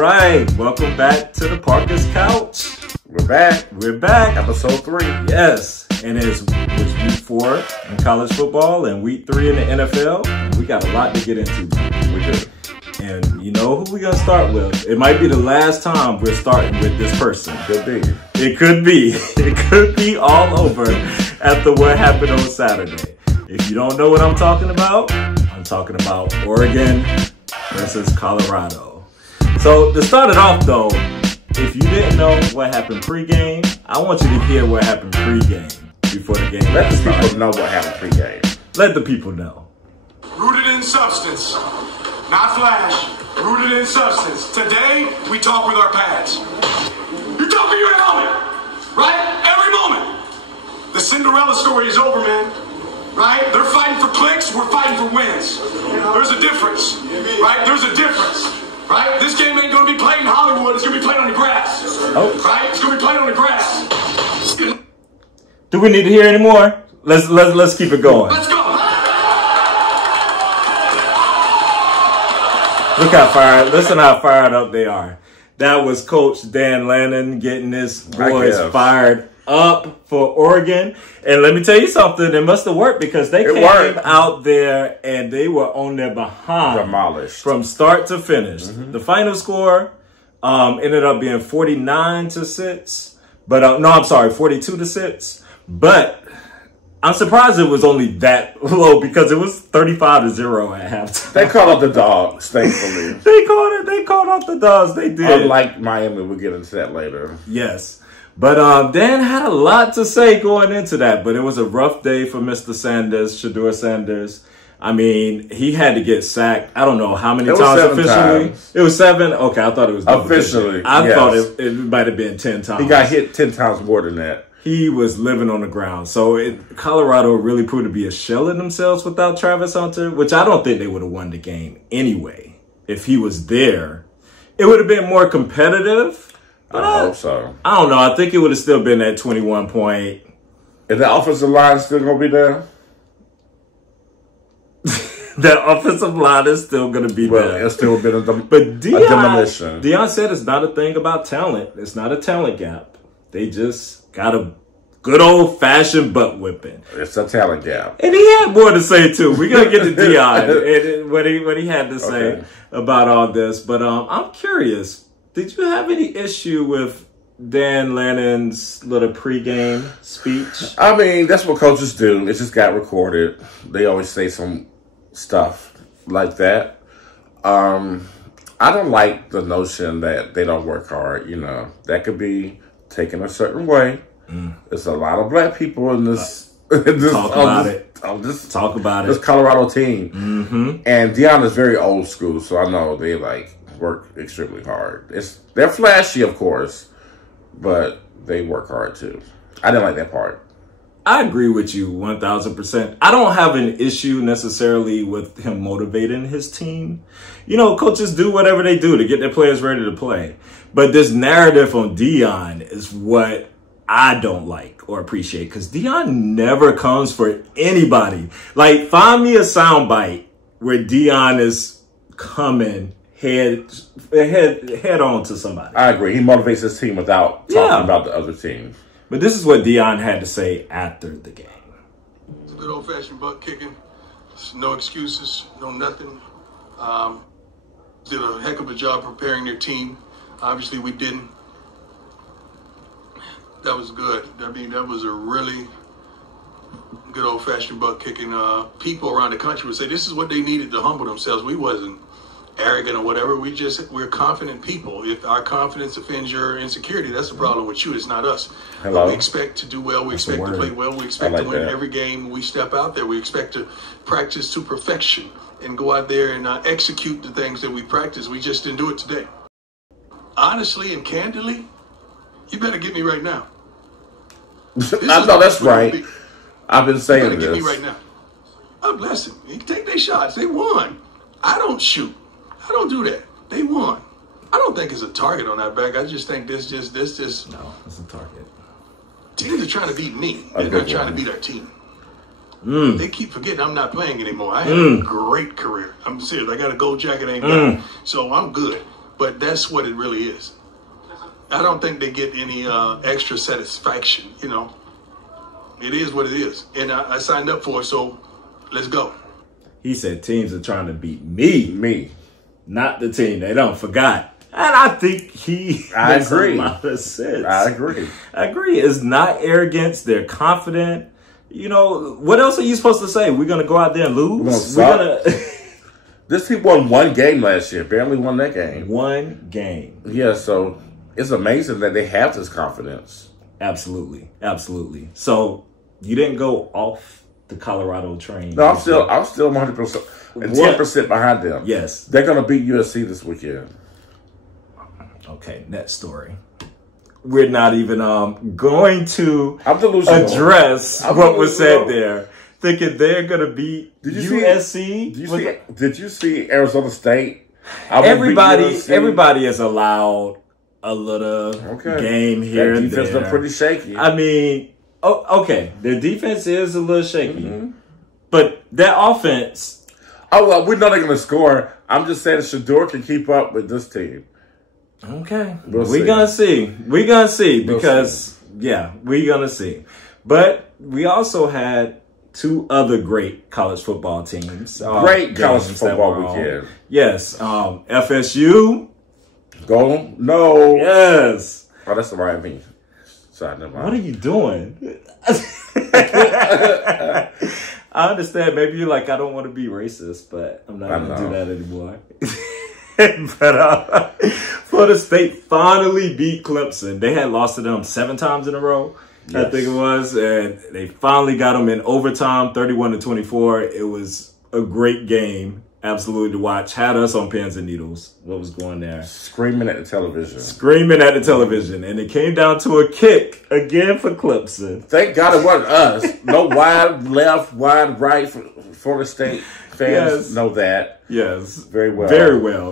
right. Welcome back to the Parker's Couch. We're back. We're back. Episode 3. Yes. And it was week 4 in college football and week 3 in the NFL. And we got a lot to get into. We do. And you know who we're going to start with? It might be the last time we're starting with this person. Could be. It could be. It could be all over after what happened on Saturday. If you don't know what I'm talking about Oregon versus Colorado. So to start it off though, if you didn't know what happened pregame, I want you to hear what happened pregame before the game. Let the people know what happened pregame. Let the people know. Rooted in substance, not flash. Rooted in substance. Today, we talk with our pads. You talk with your helmet, right? Every moment. The Cinderella story is over, man. Right? They're fighting for clicks, we're fighting for wins. There's a difference, right? There's a difference, right? This game ain't gonna be played in Hollywood, it's gonna be played on the grass. Oh. Right? It's gonna be played on the grass. Do we need to hear any more? Let's keep it going. Let's go. Look how fired, listen how fired up they are. That was Coach Dan Lanning getting his boys fired up for Oregon. And let me tell you something, it must have worked because they came out there and they were on their behind. Demolished. From start to finish. Mm-hmm. The final score ended up being 49-6. But no, I'm sorry, 42-6. But I'm surprised it was only that low because it was 35-0 at halftime. They called up the dogs, thankfully. They called up the dogs. They did. Unlike Miami, we'll get into that later. Yes. But Dan had a lot to say going into that, but it was a rough day for Mr. Sanders, Shedeur Sanders. I mean, he had to get sacked. I don't know how many times officially. It was 7? Okay, I thought it was officially. I thought it might have been 10 times. He got hit 10 times more than that. He was living on the ground. So Colorado really proved to be a shell of themselves without Travis Hunter, which I don't think they would have won the game anyway. If he was there, it would have been more competitive. I hope so. I don't know. I think it would have still been that 21 point. Is the offensive line still going to be there? The offensive line is still going to be there. It's still been a demolition. Deion said it's not a thing about talent. It's not a talent gap. They just got a good old-fashioned butt whipping. It's a talent gap. And he had more to say, too. We're going to get to Deion and what he had to say about all this. But I'm curious. Did you have any issue with Dan Lanning's little pregame speech? I mean, that's what coaches do. It just got recorded. They always say some stuff like that. I don't like the notion that they don't work hard. You know, that could be taken a certain way. There's a lot of black people in this. Talk about it. This Colorado team. Mm-hmm. And Deion is very old school, so I know they work extremely hard. They're flashy, of course, but they work hard too. I didn't like that part. I agree with you 1,000%. I don't have an issue necessarily with him motivating his team. You know, coaches do whatever they do to get their players ready to play. But this narrative on Deion is what I don't like or appreciate because Deion never comes for anybody. Like, find me a soundbite where Deion is coming head on to somebody. I agree. He motivates his team without talking about the other team. But this is what Deion had to say after the game. It's a good old-fashioned butt kicking. No excuses, no nothing. Did a heck of a job preparing their team. Obviously, we didn't. That was good. I mean, that was a really good old-fashioned butt kicking. People around the country would say this is what they needed to humble themselves. We wasn't arrogant or whatever. We're confident people. If our confidence offends your insecurity, that's the problem with you. It's not us. We expect to do well. We expect to play well. We expect to win every game we step out there. We expect to practice to perfection and go out there and execute the things that we practice. We just didn't do it today. Honestly and candidly, you better get me right now. I know that's right. I've been saying this. You better get me right now. God bless him. He can take their shots. They won. I don't shoot. I don't do that. They won. I don't think it's a target on our back. I just think this. No, it's a target. Teams are trying to beat me. They're not trying to beat our team. They keep forgetting I'm not playing anymore. I had a great career. I'm serious. I got a gold jacket, ain't got it. So I'm good. but that's what it really is. I don't think they get any extra satisfaction, you know. It is what it is. And I signed up for it, so let's go. He said teams are trying to beat me. Me. Not the team. They don't forgot. And I think I makes agree. a lot of sense. I agree. I agree. It's not arrogance. They're confident. You know, what else are you supposed to say? We're going to go out there and lose? We're going to... This team won one game last year. Barely won that game. One game. Yeah, so it's amazing that they have this confidence. Absolutely. Absolutely. So you didn't go off the Colorado train. No, I'm still 100% and 10% behind them. Yes. They're going to beat USC this weekend. Okay, next story. We're not even going to address what was said there. Thinking they're going to beat USC. Did you see Arizona State? Everybody is allowed a little game here and there. That defense look pretty shaky. I mean, okay, their defense is a little shaky, but their offense. Oh, well, we know they're going to score. I'm just saying Shador can keep up with this team. Okay, we're going to see. We're going to see because, we're going to see. But we also had two other great college football teams. Great college football weekend. Yes, FSU. Go? No. Yes. Oh, that's the Miami side. Never mind. What are you doing? I understand. Maybe you're like, I don't want to be racist, but I'm not going to do that anymore. But Florida State finally beat Clemson. They had lost to them 7 times in a row, I think it was. And they finally got them in overtime, 31-24. It was a great game. Absolutely to watch. Had us on pins and needles. What was going there? Screaming at the television. And it came down to a kick again for Clemson. Thank God it wasn't us. No wide left, wide right. Florida State fans know that. Yes. Very well.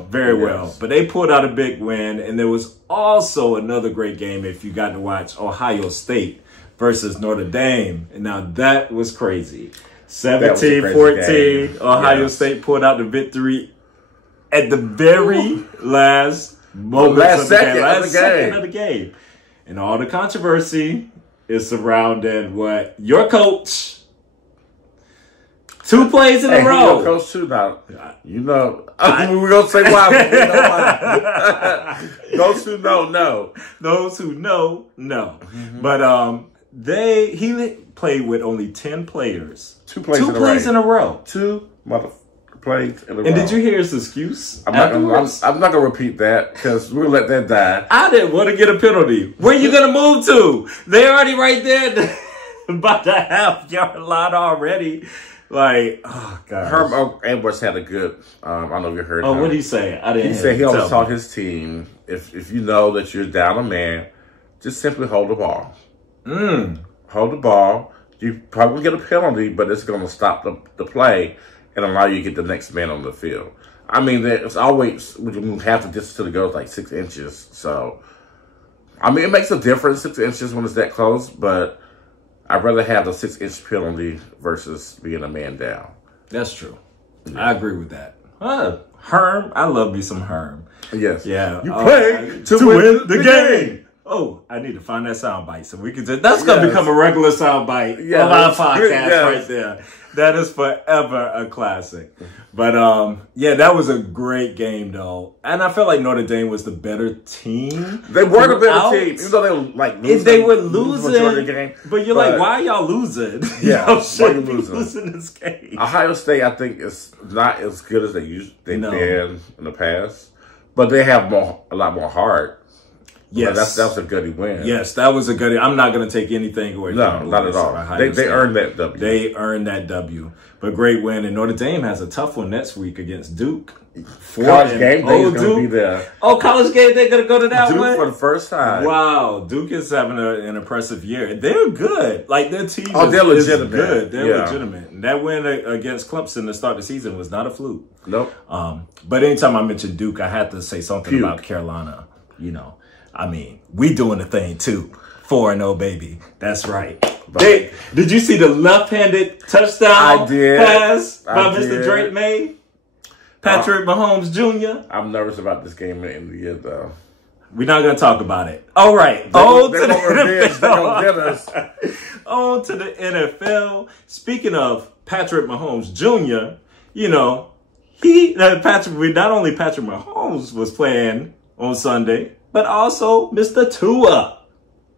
Very well. But they pulled out a big win. And there was also another great game if you got to watch Ohio State versus Notre Dame. And now that was crazy. 17-14, Ohio State pulled out the victory at the very last moment last second of the game. And all the controversy is surrounding what? Your coach. 2 plays in a row. Your coach too now. You know, we're going to say why. Those who know. Those who know. But he played with only 10 players. 2 plays in a row. 2 plays in a row. And did you hear his excuse? I'm not going to repeat that because we'll let that die. I didn't want to get a penalty. Where you going to move to? They're already right there about the half-yard line already. Like, oh, God. Herm Edwards had a good, I don't know if you heard him. Oh, what did he say? I didn't. He said he always taught his team, if you know that you're down a man, just simply hold the ball. Hold the ball. You probably get a penalty, but it's going to stop the play and allow you to get the next man on the field. I mean, it's always, when you move half the distance to the goal, it's like 6 inches. So, I mean, it makes a difference, 6 inches when it's that close, but I'd rather have the 6-inch penalty versus being a man down. That's true. Yeah. I agree with that. Herm, I love me some Herm. Yes. Yeah. You play to win the game. Oh, I need to find that soundbite so we can just, that's going to become a regular soundbite of our podcast right there. That is forever a classic. But, that was a great game, though. And I felt like Notre Dame was the better team. They were the better team. Even though they were, like, losing. They were losing. But you're like, why are y'all losing? Yeah, y'all shouldn't be losing this game. Ohio State, I think, is not as good as they've been in the past. But they have a lot more heart. Yes. That was a goodie win. Yes, that was a goodie. I'm not going to take anything away from them. No, not at all. They earned that W. They earned that W. But great win. And Notre Dame has a tough one next week against Duke. College game day is going to be there. Oh, college game day going to go to that Duke one? for the first time. Wow. Duke is having an impressive year. They're good. Like, their team they're legitimate. Good. They're legitimate. And that win against Clemson to start the season was not a fluke. Nope. But anytime I mention Duke, I had to say something about Carolina. You know. I mean, we doing the thing too. 4-0, baby. That's right. Did you see the left-handed touchdown pass by Mr. Drake May? Patrick Mahomes Jr.? I'm nervous about this game at the end of the year, though. We're not going to talk about it. All right. They're going to get us. On to the NFL. Speaking of Patrick Mahomes Jr., you know, not only Patrick Mahomes was playing on Sunday, but also Mr. Tua.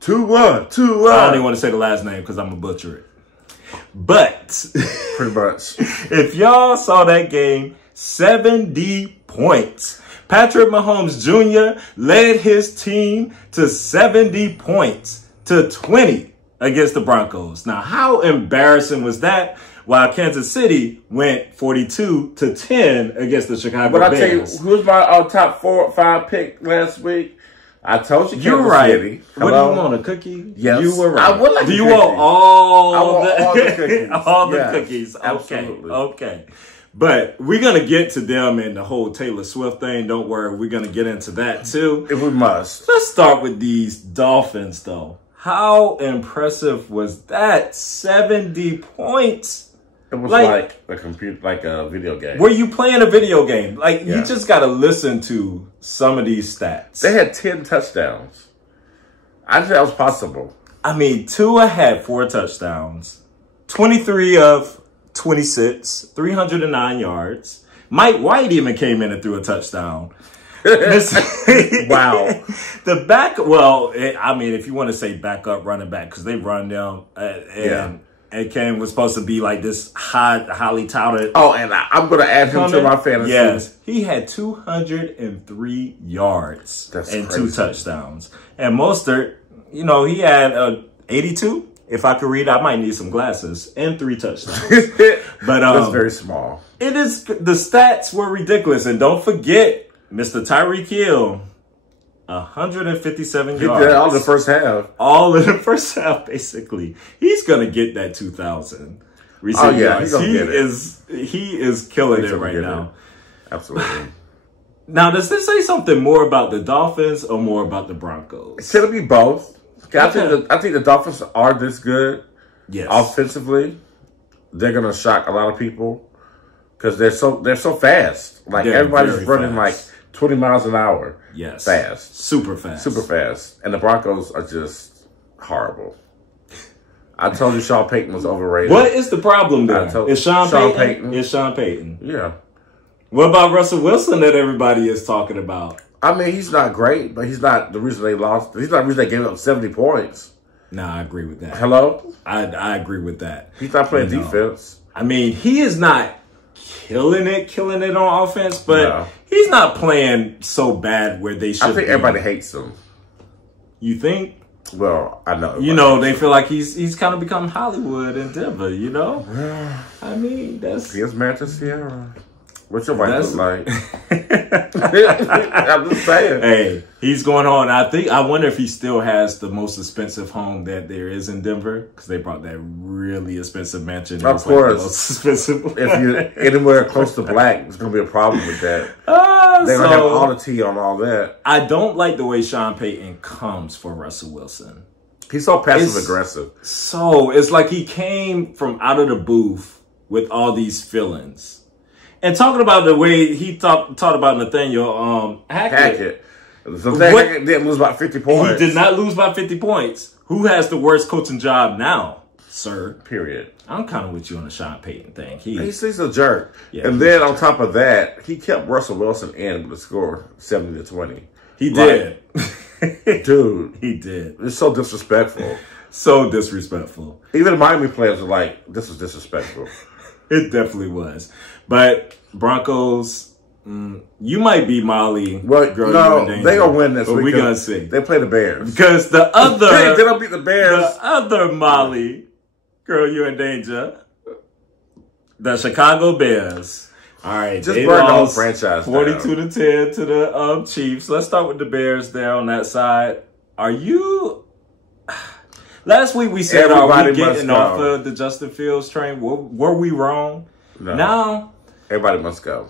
Tua. I don't even want to say the last name because I'm going to butcher it. But pretty much, if y'all saw that game, 70 points. Patrick Mahomes Jr. led his team to 70 points to 20 against the Broncos. Now, how embarrassing was that? While Kansas City went 42-10 against the Chicago Bears. But I tell you, who was my top 4 or 5 pick last week? I told you, you're right. City. What do you want, a cookie? Yes, you were right. I would like. Do you want all the cookies? All the cookies. Okay, absolutely. Okay. But we're gonna get to them and the whole Taylor Swift thing. Don't worry, we're gonna get into that too. If we must. Let's start with these Dolphins, though. How impressive was that? 70 points. It was like a computer, like a video game. Were you playing a video game? Like, you just got to listen to some of these stats. They had 10 touchdowns. I think that was possible. I mean, Tua had 4 touchdowns, 23 of 26, 309 yards. Mike White even came in and threw a touchdown. Wow. The back, well, I mean, if you want to say backup running back, because they run them and Ken was supposed to be like this highly touted. Oh, and I'm going to add him to my fantasy. Yes, he had 203 yards and crazy. 2 touchdowns. And Mostert, you know, he had 82. If I could read, I might need some glasses, and 3 touchdowns. But that's very small. It is. The stats were ridiculous, and don't forget, Mr. Tyreek Hill. 157 yards. He did all the first half. All in the first half, basically. He's going to get that 2,000 receiving yards. He is killing it right now. Absolutely. Now, does this say something more about the Dolphins or more about the Broncos? Could it be both? I think the Dolphins are this good. Yes. Offensively, they're going to shock a lot of people because they're so fast. Like, everybody's running like 20 miles an hour. Yes. Fast. Super fast. Super fast. And the Broncos are just horrible. I told you Sean Payton was overrated. What is the problem there? Is Sean Payton? Is Sean Payton. Yeah. What about Russell Wilson that everybody is talking about? I mean, he's not great, but he's not the reason they lost. He's not the reason they gave up 70 points. Nah, I agree with that. Hello? I agree with that. He's not playing defense. I mean, he is not killing it on offense, but he's not playing so bad where they should. I think everybody hates him. You think? Well, I know. You know, they feel like he's kind of become Hollywood in Denver, you know? I mean, that's... He is married to Sierra. What's your wife look like? I'm just saying. Hey, he's going on. I wonder if he still has the most expensive home that there is in Denver, because they brought that really expensive mansion. Of course. Like the most expensive. If you're anywhere close to black, there's going to be a problem with that. They're going to have all the tea on all that. I don't like the way Sean Payton comes for Russell Wilson. He's so passive-aggressive. So, it's like he came from out of the booth with all these feelings. And talking about the way he talked about Nathaniel Hackett. So Hackett didn't lose by 50 points. He did not lose by 50 points. Who has the worst coaching job now, sir? Period. I'm kind of with you on the Sean Payton thing. He's a jerk. Yeah, and then on top of that, he kept Russell Wilson in with the score 70-20. He did. Dude. He did. It's so disrespectful. So disrespectful. Even the Miami players are like, this is disrespectful. It definitely was. But Broncos, you might be Molly. Well, girl, no, they're going to win this week. We're going to see. They play the Bears. Because the other... they don't beat the Bears. The other Molly, girl, you're in danger. The Chicago Bears. All right. Just burn the whole franchise 42-10 to the Chiefs. Let's start with the Bears there on that side. Are you... Last week we said, are we getting off of the Justin Fields train? Were we wrong? No. Now, everybody must go.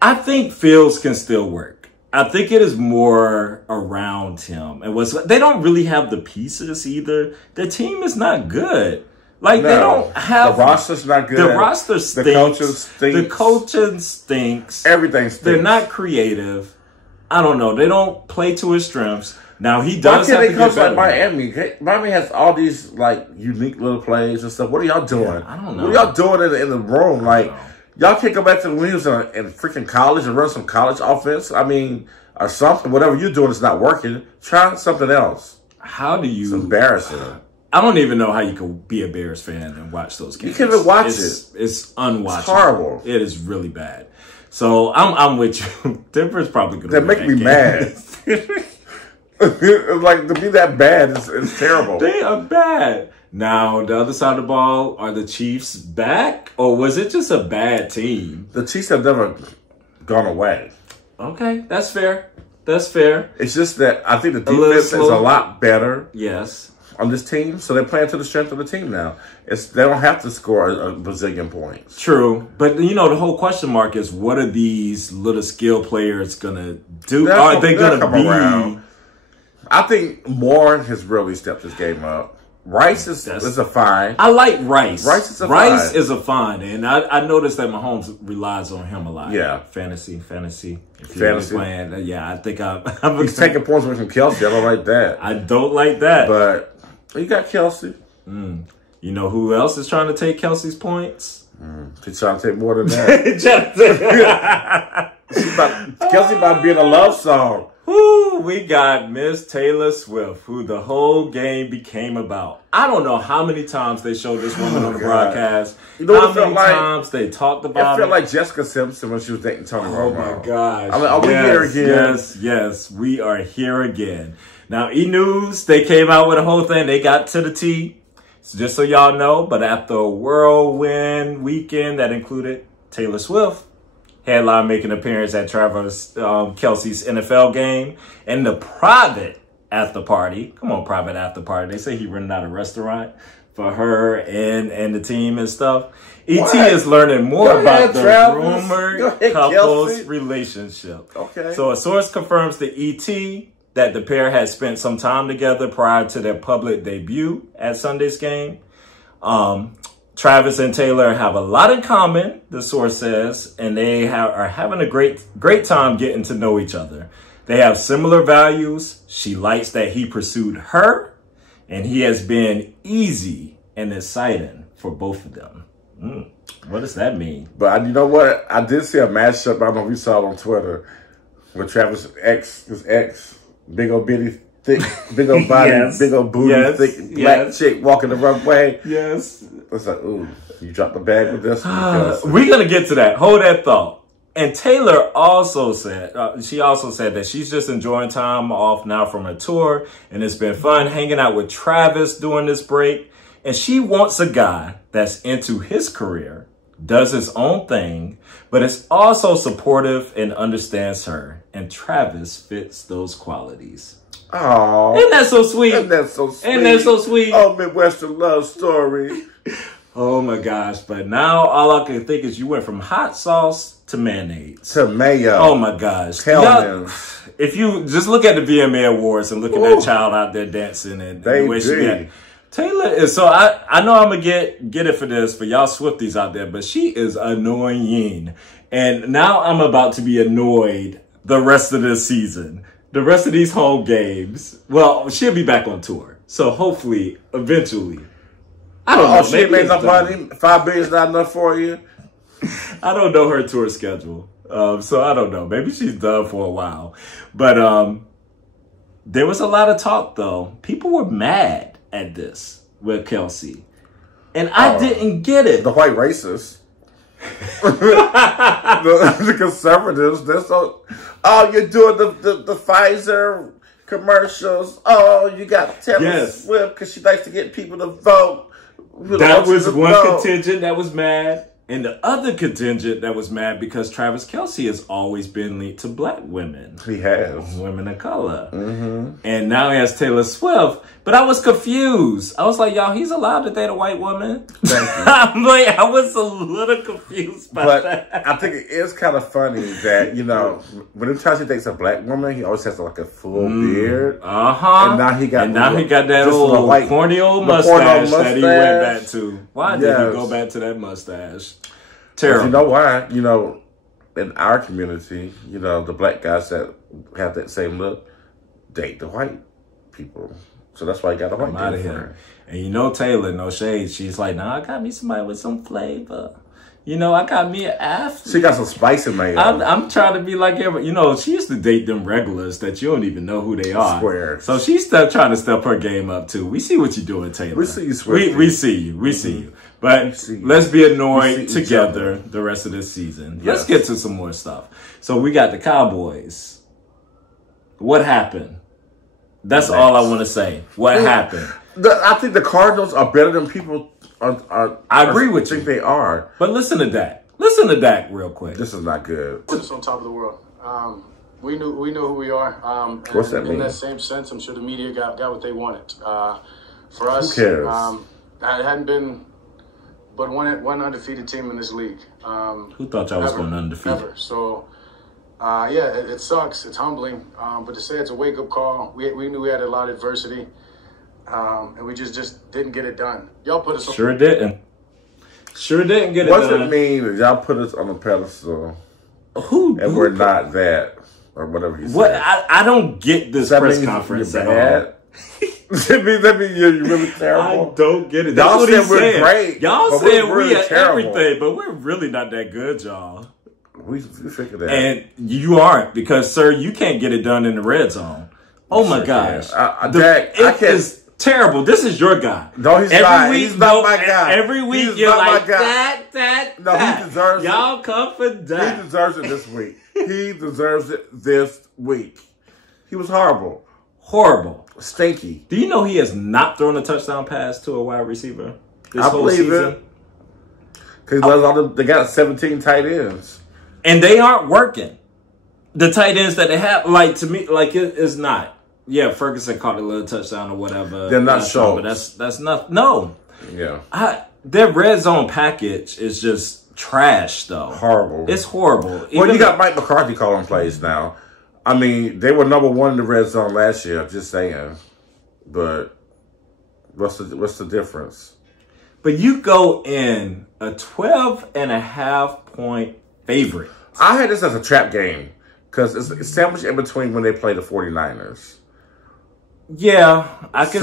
I think Fields can still work. I think it is more around him. They don't really have the pieces either. The team is not good. Like, they don't have... The roster's not good. The roster stinks. The coaches stinks. The coaching stinks. Everything stinks. They're not creative. I don't know. They don't play to his strengths. Now, he does have to get better. Like Miami? Miami has all these, like, unique little plays and stuff. What are y'all doing? Yeah, I don't know. What are y'all doing in the room? Like, y'all can't go back to when he was in freaking college and run some college offense? I mean, or something. Whatever you're doing is not working. Try something else. How do you... It's embarrassing. I don't even know how you could be a Bears fan and watch those games. You can't even watch it. It's unwatchable. It's horrible. It is really bad. So I'm with you. Denver's probably going to win. That make me mad. Like, to be that bad is terrible. They are bad. Now, the other side of the ball, are the Chiefs back? Or was it just a bad team? The Chiefs have never gone away. Okay, that's fair. That's fair. It's just that I think the defense is a lot better. Yes. On this team, so they're playing to the strength of the team now. They don't have to score a bazillion points. True, but the whole question mark is, what are these little skill players gonna do? Are they gonna be around? I think Moore has really stepped his game up. Rice is a fine. I like Rice. Rice is a fine, and I noticed that Mahomes relies on him a lot. Yeah, fantasy. If you're playing, I think he's taking points away from Kelce. I don't like that. I don't like that, but. You got Kelce. You know who else is trying to take Kelce's points? She's trying to take more than that. Kelce about being a love song. Woo, we got Miss Taylor Swift, who the whole game became about. I don't know how many times they showed this woman on the broadcast. You know how many times they talked about it. It felt like Jessica Simpson when she was dating Tony Romo. Oh, my gosh. I mean, are we here again? Yes, we are here again. Now, E-News, they came out with a whole thing. They got to the T. So just so y'all know, but after a whirlwind weekend that included Taylor Swift, headline making an appearance at Travis Kelce's NFL game, and the private after party. Come on, private after party. They say he rented out a restaurant for her and the team and stuff. E.T. is learning more about the rumored couple's relationship. Okay. So a source confirms to E.T. that the pair had spent some time together prior to their public debut at Sunday's game. Travis and Taylor have a lot in common, the source says, and they are having a great time getting to know each other. They have similar values. She likes that he pursued her, and he has been easy and exciting for both of them. What does that mean? But you know what? I did see a mashup. I don't know if you saw it on Twitter with Travis' his ex, big old bitty, thick, big old body, big old booty, thick black chick walking the wrong way. Yes. It's like, ooh, you dropped the bag with this? We're going to get to that. Hold that thought. And Taylor also said, she also said that she's just enjoying time off now from her tour. And it's been fun hanging out with Travis during this break. And she wants a guy that's into his career, does his own thing, but is also supportive and understands her. And Travis fits those qualities. Oh, isn't that so sweet? Isn't that so sweet? Isn't that so sweet? Oh, Midwestern love story. Oh my gosh! But now all I can think is you went from hot sauce to mayonnaise to mayo. Oh my gosh! Tell me. If you just look at the VMA Awards and look at that child out there dancing and the way she got. Taylor is so I know I'm gonna get it for this for y'all Swifties out there, but she is annoying, and now I'm about to be annoyed the rest of this season. The rest of these home games, well, she'll be back on tour. So hopefully, eventually. I don't know. She ain't made enough money. $5 billion is not enough for you. I don't know her tour schedule. So I don't know. Maybe she's done for a while. But there was a lot of talk, though. People were mad at this with Kelce. And I didn't get it. The white racists. the conservatives, they're so, oh, you're doing the Pfizer commercials. Oh, you got Taylor Swift because she likes to get people to vote. That was one contingent that was mad. And the other contingent that was mad because Travis Kelce has always been linked to black women. He has. Women of color. Mm-hmm. And now he has Taylor Swift. But I was confused. I was like, y'all, he's allowed to date a white woman? Thank you. I'm like, I was a little confused by that. I think it is kind of funny that, you know, when he tries to date a black woman, he always has like a full beard. And now he got that old corny old mustache that he went back to. Why did he go back to that mustache? Terrible. You know why? You know, in our community, you know, the black guys that have that same look date the white people. So that's why I got a white girlfriend. And you know Taylor, no shade. She's like, nah, I got me somebody with some flavor. You know, I got me an athlete. She got some spice in me. I'm trying to be like every, you know, she used to date them regulars that you don't even know who they are. Square. So she's still trying to step her game up too. We see what you're doing, Taylor. We see you, Square. We see you. We see you. But let's be annoyed together the rest of this season. Yes. Let's get to some more stuff. So we got the Cowboys. What happened? That's all I want to say. What happened? I think the Cardinals are better than people I agree with you. think they are. But listen to Dak. Listen to Dak real quick. This is not good. Put us on top of the world. We know who we are. What's that mean? In that same sense, I'm sure the media got what they wanted. For us, who cares? it hadn't been but one undefeated team in this league. Who thought y'all was going undefeated? Ever. So, it sucks. It's humbling. But to say it's a wake-up call, we knew we had a lot of adversity. And we just didn't get it done. Y'all put us on. Sure didn't get it done. What does it mean that y'all put us on a pedestal? And we're not that, or whatever you said. What? I don't get this press conference at all. That mean you're really terrible? I don't get it. Y'all That's said what we're great. Y'all said really we are terrible. everything, but we're really not that good, y'all. We figured that. And you aren't, because, sir, you can't get it done in the red zone. Oh, my gosh. It is terrible. This is your guy. No, he's not. He's not my guy. Every week you're like, that. He deserves it. Y'all come for that. He deserves it this week. He deserves it this week. He was horrible. Horrible. Stinky. Do you know he has not thrown a touchdown pass to a wide receiver this whole believe season? It. Because they got 17 tight ends. And they aren't working. The tight ends that they have, like, to me, like, it is not. Yeah, Ferguson caught a little touchdown or whatever. They're not sure. But that's not. No. Yeah. Their red zone package is just trash, though. Horrible. It's horrible. Well, you got Mike McCarthy calling plays now. I mean, they were number one in the red zone last year, just saying. But what's the difference? But you go in a 12.5-point favorite. I had this as a trap game because it's sandwiched in between when they play the 49ers. Yeah, I can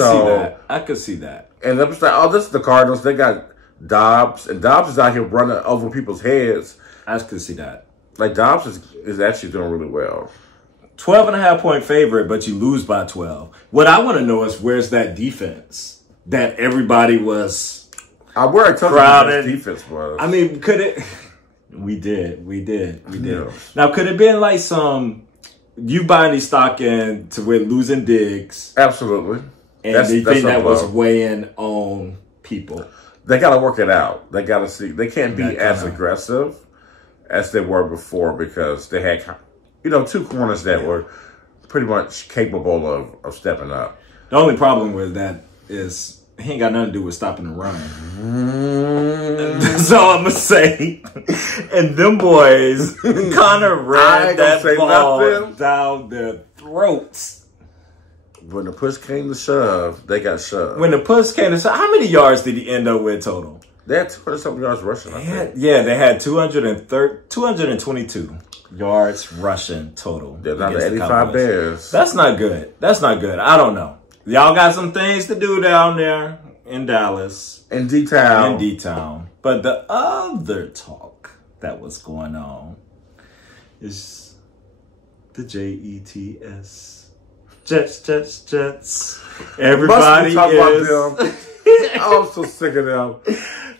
see that. And it was like, oh, this is the Cardinals. They got Dobbs, and Dobbs is out here running over people's heads. I can see that. Like, Dobbs is actually doing really well. 12.5-point favorite, but you lose by 12. What I want to know is, where's that defense that everybody was crowded? Defense was. I mean, could it? We did. Yeah. Now, could it been like you buy any stock in to with losing Diggs? Absolutely. And they think that was weighing on people. They got to work it out. They got to see. They can't be as aggressive as they were before because they had, two corners that were pretty much capable of stepping up. The only problem with that is he ain't got nothing to do with stopping the run. That's all I'm going to say. And them boys kind of ran that ball down their throats. When the push came to shove, they got shoved. When the push came to shove, how many yards did he end up with total? They had 200-something yards rushing, I think. Yeah, they had 222 yards rushing total. They're not the 85 Bears. That's not good. I don't know. Y'all got some things to do down there in Dallas. In D-Town. But the other talk that was going on is the Jets. Jets. Everybody is. I'm so sick of them.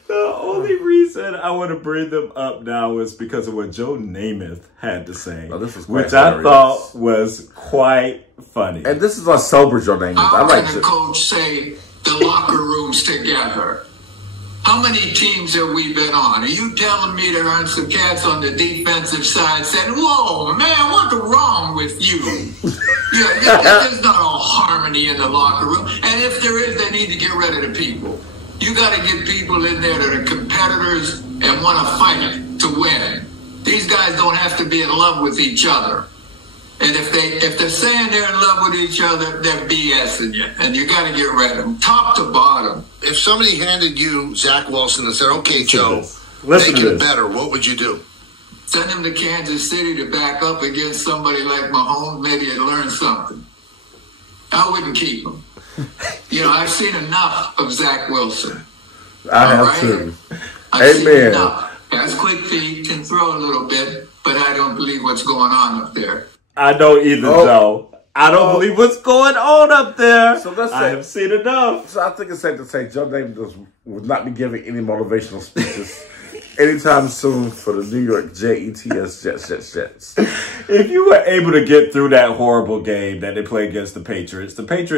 The only reason I want to bring them up now is because of what Joe Namath had to say, which I thought was quite funny. And this is a sober Joe Namath. How can a coach say the locker room's together? How many teams have we been on? Are you telling me there aren't some cats on the defensive side saying, whoa, man, what's wrong with you? There's not all harmony in the locker room. And if there is, they need to get rid of the people. You got to get people in there that are competitors and want to fight to win. These guys don't have to be in love with each other. And if they're saying they're in love with each other, they're BSing you. And you got to get rid of them, top to bottom. If somebody handed you Zach Wilson and said, okay, Joe, Listen make to it this. better, what would you do? Send him to Kansas City to back up against somebody like Mahomes, maybe he'd learn something. I wouldn't keep him. I've seen enough of Zach Wilson. I have too. I've seen Amen. enough. Has quick feet, can throw a little bit, but I don't believe what's going on up there. I don't either, Joe. I don't believe what's going on up there. So let's I have seen enough. So I think it's safe to say Joe Davis would not be giving any motivational speeches anytime soon for the New York Jets. Jets. If you were able to get through that horrible game that they played against the Patriots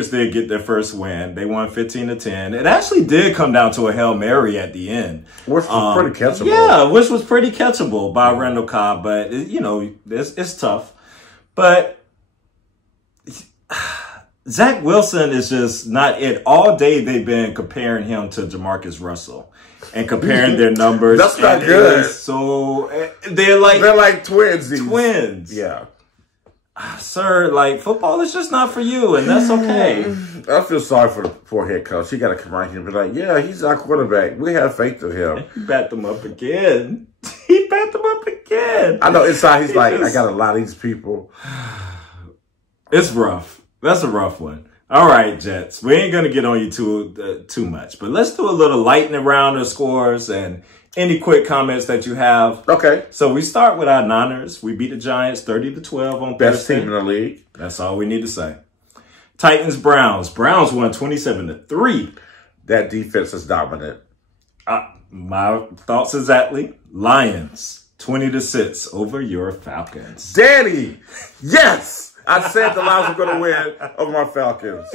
did get their first win. They won 15-10. It actually did come down to a Hail Mary at the end. Which was pretty catchable. Yeah, which was pretty catchable by Randall Cobb. But, it's tough. But Zach Wilson is just not it. All day they've been comparing him to Jamarcus Russell and comparing their numbers. That's not good. So they're like twins. Twins. Yeah. Sir, football is just not for you, and that's okay. I feel sorry for the poor head coach. He got to come out here and be like, yeah, he's our quarterback. We have faith in him. He backed them up again. I know inside he's like, I got to lie to these people. It's rough. That's a rough one. All right, Jets. We ain't going to get on you too much, but let's do a little lightning round of scores and any quick comments that you have. Okay. So we start with our Niners. We beat the Giants 30-12 on Best Thursday. team in the league. That's all we need to say. Titans, Browns. Browns won 27-3. That defense is dominant. My thoughts exactly. Lions, 20-6 over your Falcons. Daddy, yes! I said the Lions were going to win over my Falcons.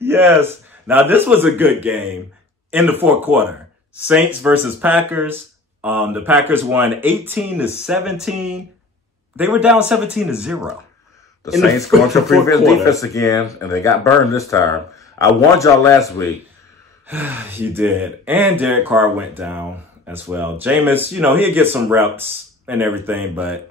Yes. Now, this was a good game in the fourth quarter. Saints versus Packers. The Packers won 18-17. They were down 17-0. The Saints going to prevent defense again, and they got burned this time. I warned y'all last week. You did. And Derek Carr went down as well. Jameis, he'll get some reps and everything, but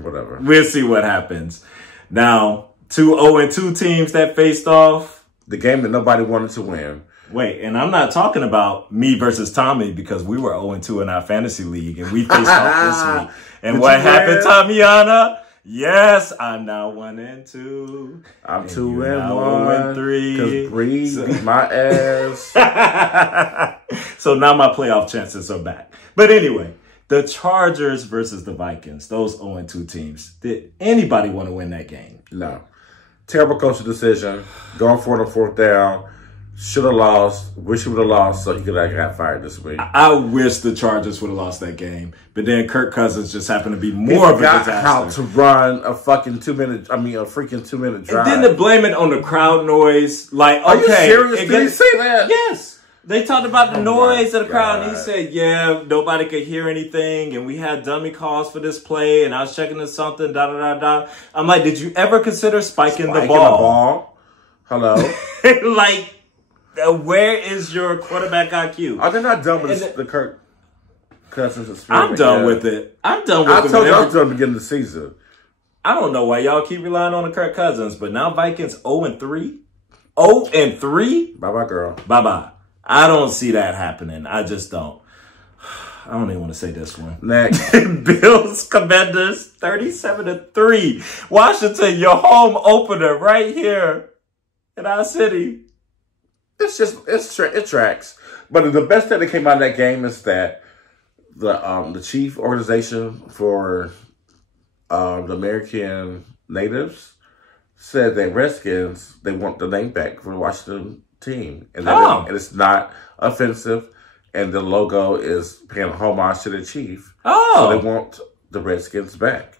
whatever. We'll see what happens. Now, 2 0-2 teams that faced off. The game that nobody wanted to win. Wait, and I'm not talking about me versus Tommy because we were 0-2 in our fantasy league and we faced off this week. And what happened, Tamiana? Yes, I'm now 1-2. I'm 2-1. 3. Because Bree beat my ass. So now my playoff chances are back. But anyway, the Chargers versus the Vikings, those 0-2 teams. Did anybody want to win that game? No. Terrible coaching decision. Going for it on fourth down. Should have lost. Wish he would have lost so he could have got fired this week. I wish the Chargers would have lost that game. But then Kirk Cousins just happened to be more of a disaster. How to run a freaking 2-minute, a freaking 2-minute drive. And then to blame it on the crowd noise. Are you serious? Did he say that? Yes. They talked about the noise of the crowd, and he said, yeah, nobody could hear anything, and we had dummy calls for this play, and I was checking this something, da-da-da-da. I'm like, did you ever consider spiking the ball? Hello? Where is your quarterback IQ? Are they not done with the Kirk Cousins experiment? I'm done with it. I'm done with it. I told you I was done at the beginning of the season. I don't know why y'all keep relying on the Kirk Cousins, but now Vikings 0-3? 0-3? Bye-bye, girl. Bye-bye. I don't see that happening. I just don't. I don't even want to say this one. Next. Bills, Commanders, 37-3. Washington, your home opener right here in our city. It tracks. But the best thing that came out of that game is that the chief organization for the American natives said that Redskins, they want the name back for the Washington team. And it's not offensive. And the logo is paying homage to the chief. Oh. So they want the Redskins back.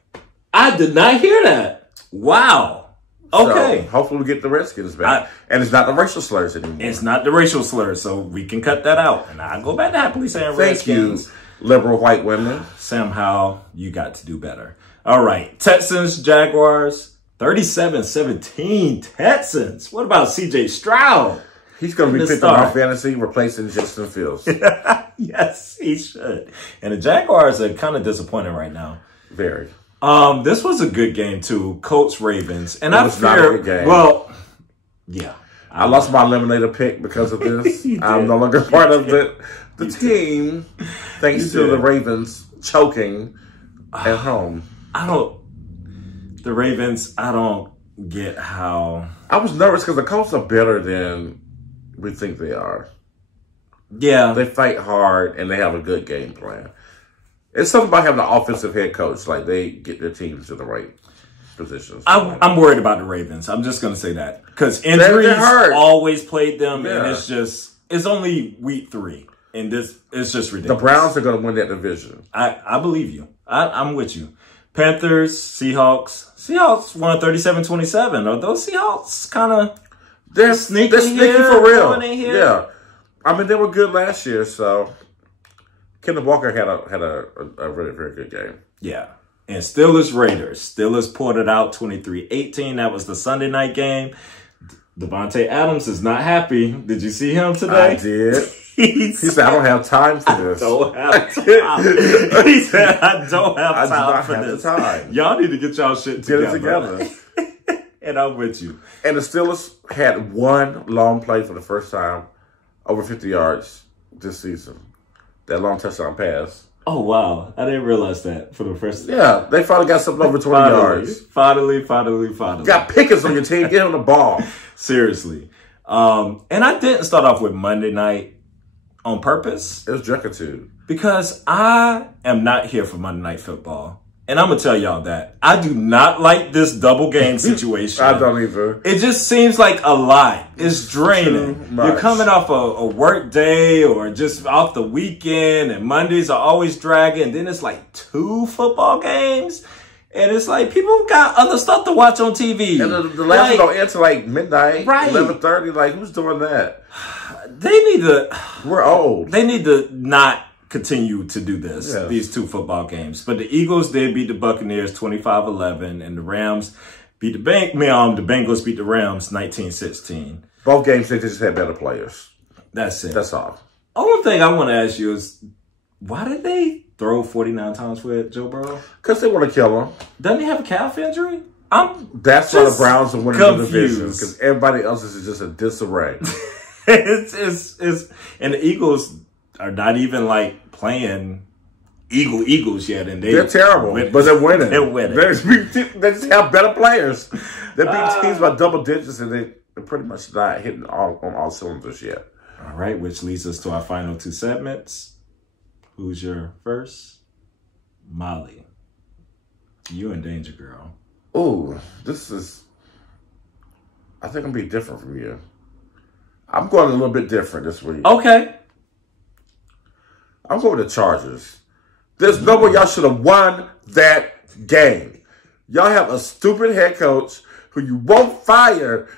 I did not hear that. Wow. Okay. So hopefully we get the Redskins back. And it's not the racial slurs anymore. It's not the racial slurs, so we can cut that out. And I go back to happily saying Redskins. Thank you, liberal white women. Sam Howell, you got to do better. All right. Texans, Jaguars, 37-17. Texans. What about C.J. Stroud? He's going to be picked on fantasy, replacing Justin Fields. Yes, he should. And the Jaguars are kind of disappointing right now. Very. This was a good game too. Colts Ravens, and I was not a good game. Well, yeah, I lost my eliminator pick because of this. I'm no longer part of the team, thanks to the Ravens choking at home. The Ravens. I don't get how. I was nervous because the Colts are better than we think they are. Yeah, they fight hard and they have a good game plan. It's something about having an offensive head coach. Like, they get their teams to the right positions. I'm worried about the Ravens. I'm just going to say that. Because injuries always played them, and it's only week 3. And it's just ridiculous. The Browns are going to win that division. I believe you. I'm with you. Panthers, Seahawks. Seahawks won 37-27. Are those Seahawks kind of... They're sneaky for real. Yeah. I mean, they were good last year, so... Kenneth Walker had a really, very good game. Yeah. And Steelers Raiders. Steelers pulled it out 23-18. That was the Sunday night game. Devontae Adams is not happy. Did you see him today? I did. He said, I don't have time for this. I don't have time. He said, I don't have time for this. Time. Y'all need to get y'all shit together. Get it together. And I'm with you. And the Steelers had one long play for the first time, over 50 yards this season. That long touchdown pass. Oh, wow. I didn't realize that for the first time. Yeah, they finally got something over 20 yards. Finally. Got Pickens on your team. Get him the ball. Seriously. And I didn't start off with Monday night on purpose. It was Drunkitude. Because I am not here for Monday Night Football. And I'm going to tell y'all that. I do not like this double game situation. I don't either. It just seems like a lot. It's draining. You're coming off a work day or just off the weekend, and Mondays are always dragging. And then it's like 2 football games. And it's like people got other stuff to watch on TV. And the last one don't end till like midnight, right? 11:30. Like, who's doing that? They need to. We're old. They need to not continue to do this, these 2 football games. But the Eagles did beat the Buccaneers 25-11, and the Rams beat the Bengals beat the Rams 19-16. Both games, they just had better players. That's it. That's all. Only thing I want to ask you is, why did they throw 49 times with Joe Burrow? Because they want to kill him. Doesn't he have a calf injury? That's why the Browns are winning the division, because everybody else is just a disarray. And the Eagles are not even like playing Eagles yet, and they're terrible, but they're winning. They're winning. They just have better players. They're beating teams by double digits, and they're pretty much not hitting on all cylinders yet. All right, which leads us to our final 2 segments. Who's your first? Molly. You in danger, girl. Ooh, I think I'm gonna be different from you. I'm going a little bit different this week. Okay. I'm going with the Chargers. There's no way y'all should have won that game. Y'all have a stupid head coach who you won't fire.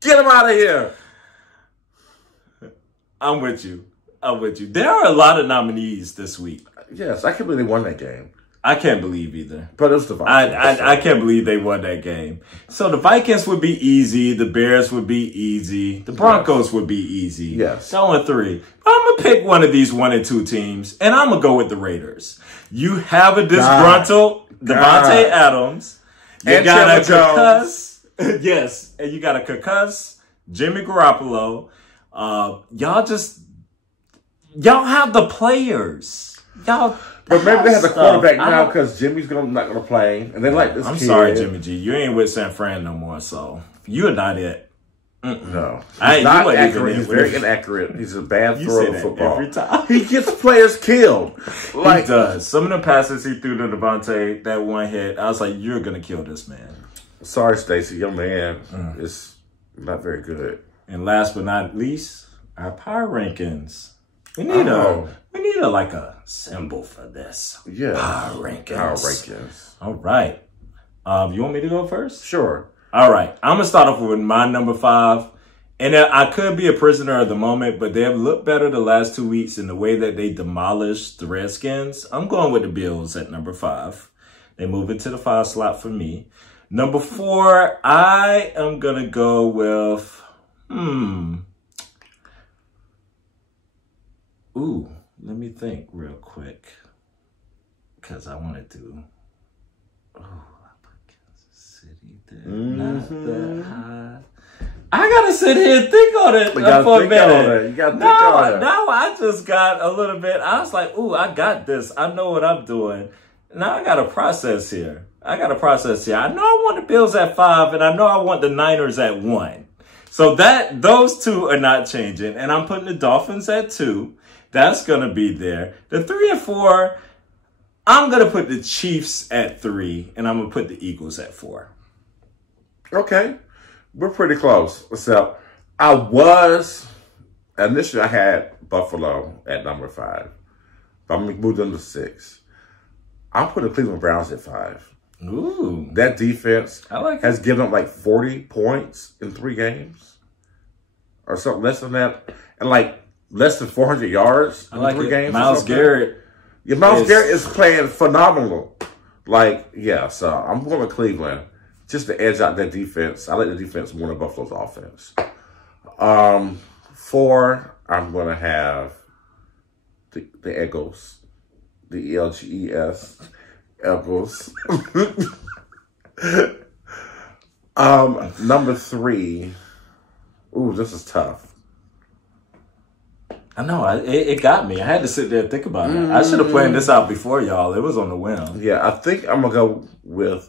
Get him out of here. I'm with you. There are a lot of nominees this week. Yes, I can't believe they won that game. I can't believe either. But it was the Vikings. I can't believe they won that game. So the Vikings would be easy. The Bears would be easy. The Broncos would be easy. Yes. That one 3. I'm going to pick one of these 1 and 2 teams, and I'm going to go with the Raiders. You have a disgruntled Devontae Adams. You got a concuss. Yes. And you got a concuss Jimmy Garoppolo. Y'all have the players. But maybe they have the quarterback now because Jimmy's not going to play. And they like this I'm kid. sorry, Jimmy G. You ain't with San Fran no more, so you're not it. No. He's not accurate. He's very inaccurate. He's a bad thrower of football. Every time. He gets players killed. He does. Some of the passes he threw to Devontae, that one hit, I was like, you're going to kill this man. Sorry, Stacey. Your man is not very good. And last but not least, our power rankings. We need a symbol for this. Yeah. Power rankings. Power rankings. All right. You want me to go first? Sure. All right. I'm going to start off with my number 5. And I could be a prisoner of the moment, but they have looked better the last 2 weeks in the way that they demolished the Redskins. I'm going with the Bills at number 5. They move into the 5 slot for me. Number 4, I am going to go with, Ooh, let me think real quick. Because I want to do, I put Kansas City there. Not that high. I gotta sit here and think on it for a minute. You gotta think on it. Now I just got a little bit. I was like, ooh, I got this. I know what I'm doing. Now I got to process here. I know I want the Bills at 5, and I know I want the Niners at 1. So those two are not changing. And I'm putting the Dolphins at 2. That's gonna be there. The 3 and 4, I'm gonna put the Chiefs at 3, and I'm gonna put the Eagles at 4. Okay. We're pretty close. So initially I had Buffalo at number 5. But I'm going to move them to 6. I'm putting the Cleveland Browns at 5. Ooh. That defense has it. given up like 40 points in 3 games. Or something less than that. And like less than 400 yards in 3 games. Myles Garrett. Yeah, Myles Garrett is playing phenomenal. So I'm going with Cleveland. Just to edge out that defense. I like the defense more than Buffalo's offense. 4, I'm going to have the Eagles. The ELGES. Eagles. Number 3. Ooh, this is tough. I know. It got me. I had to sit there and think about it. I should have planned this out before y'all. It was on the whim. Yeah, I think I'm going to go with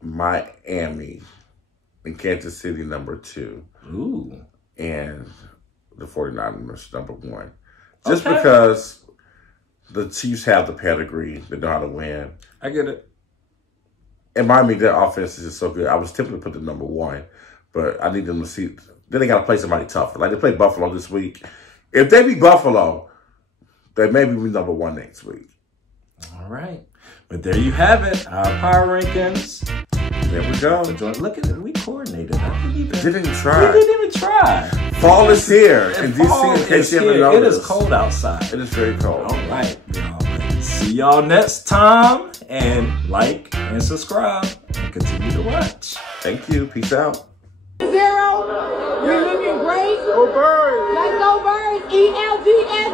Miami and Kansas City number 2. Ooh. And the 49ers number 1. Just because the Chiefs have the pedigree, they know how to win. I get it. And Miami, their offense is just so good. I was tempted to put them number 1, but I need them to see. Then they got to play somebody tougher. Like they played Buffalo this week. If they beat Buffalo, they may be number 1 next week. All right. But there you have it. Our power rankings. There we go. Look at it. We coordinated. We didn't even try. Fall is here in DC in case you haven't noticed. It is cold outside. It is very cold. All right, y'all. See y'all next time. And like and subscribe and continue to watch. Thank you. Peace out. 0. You're looking great. Go Birds. Let's go Birds. ELGS.